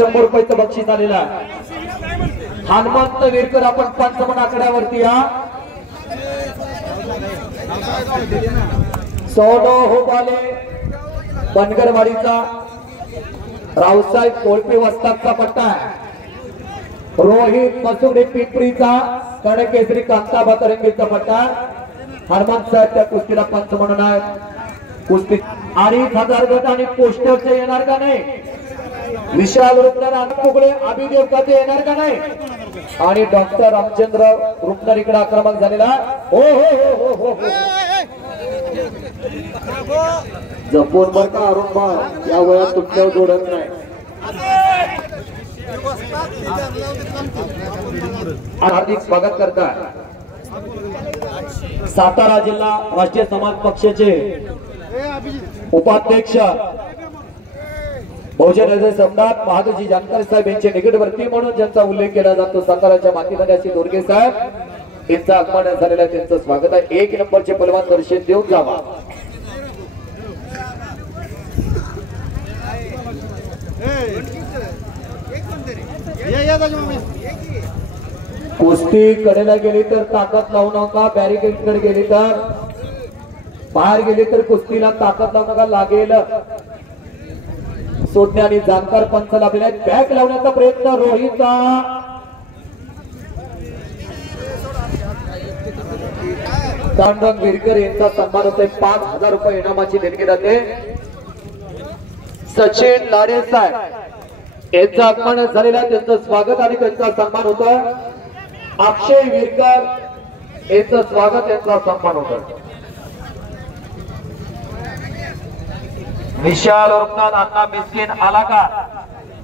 100 रुपयाचं बक्षीस आलेलं आहे. हनुमंत विरकर आपण पंचमन आकड्यावरती या. सोडो होबाले बनगरवाडीचा रावसाहेब कोळपे वस्तादचा पट्टा आहे. रोहित मसुडे पिंपरीचा कडकेसरी कांता बातरंगीचा पट्टा. हनुमंत साहेब त्या कुस्तीला पंच म्हणून आहे. कुस्ती 2,500 गट आणि पोस्टरचे येणार का नाही. विशाल रुपनर अनकुगळे अभिदेव कथे येणार का नाही. आणि डॉक्टर रामचंद्र रुपनर इकडे आक्रमक झालेला. हो हो हो हो हो जपून बर का अरुण भाई, या वयात तुटल्यावर जोडत नाही. हार्दिक स्वागत करतात सातारा जिल्हा राष्ट्रीय समाज पक्षाचे उपाध्यक्ष बहुजन सम्राट महादजी जानकर साहेब यांचे निकटवर्ती म्हणून ज्यांचा उल्लेख केला जातो साताराच्या मातीमध्ये अशी दोरगे साहेब यांचा आगमन झालेला आहे. त्यांचं स्वागत आहे. 1 नंबरचे पलवान दर्शन देऊन जावा. कुस्ती कडेला गेली तर ताकद लावू नका. बॅरिकेड कडे गेली तर बाहेर गेली तर कुस्तीला ताकद लावू नका. लागेल सोडणे आणि जाणकार पंच लाभलेले आहेत. बॅक लावण्याचा प्रयत्न रोहितचा. पांडुरंग विरकर यांचा सन्मान होतोय. 5,000 रुपये इनामाची देणगी जाते. सचिन लाडे साहेब यांचं आगमन झालेलं त्यांचं स्वागत आणि त्यांचा सन्मान होतोय. अक्षय विरकर यांचं स्वागत यांचा सन्मान होतोय. विशाल रुपनाथ अण्णा मिस्किन आला का.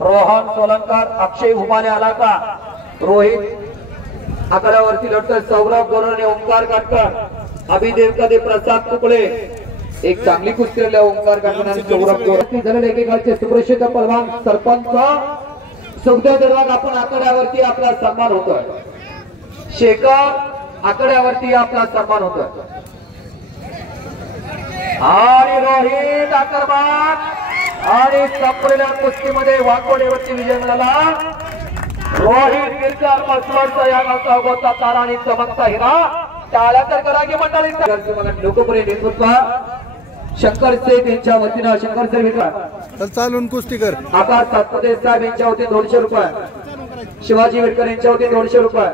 रोहन सोलंकर अक्षय हुमाने आला का. रोहित आकड्यावरती लढतोय. सौरभ गोरणे ओंकार काटकर अभिदेव कदे प्रसाद तुकडे एक चांगली कुस्ती आहे. ओंकार काटकर आणि सौरभ गोरणे झालेले एकेकाळचे सुप्रसिद्ध पलवान सरपंच सुखदेव दरवाग आपण आकड्यावरती आपला सन्मान होतोय. शेखर आकड्यावरती आपला सन्मान होतोय. आणि रोहित आक्रमक आणि संपलेल्या कुस्तीमध्ये वाघोडेवरती विजय मिळाला. रोहित विरकर मसवडचा या गावचा गोता तारा आणि चमकता हिरा. टाळ्या तर करा की मंडळी. लोकप्रिय नेतृत्व शंकर सेठ यांच्या वतीनं शंकर सेठ विरकर चालून कुस्ती कर. आकाश सातपुते साहेब यांच्या वतीने 200 रुपये. शिवाजी विरकर यांच्या वतीने 200 रुपये.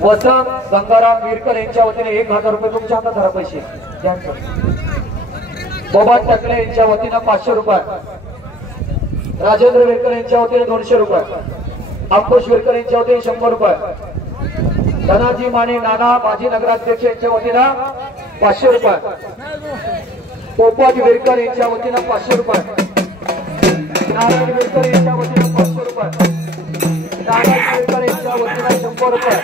वसंत गंगाराम विरकर यांच्या वतीने 1,000 रुपये. तुमच्या हातात धरा पैसे. बोबा टकले यांच्या वतीने 500 रुपये. राजेंद्र विरकर यांच्या वतीने 200 रुपये. अंकुश विरकर यांच्या वतीने 100 रुपये. धनाजी माने नाना माजी नगराध्यक्ष यांच्या वतीने 500 रुपये. पोपट विरकर यांच्या वतीने 500 रुपये. नारायण विरकर यांच्या वतीने 500 रुपये. नारायण विरकर यांच्या वतीने 100 रुपये.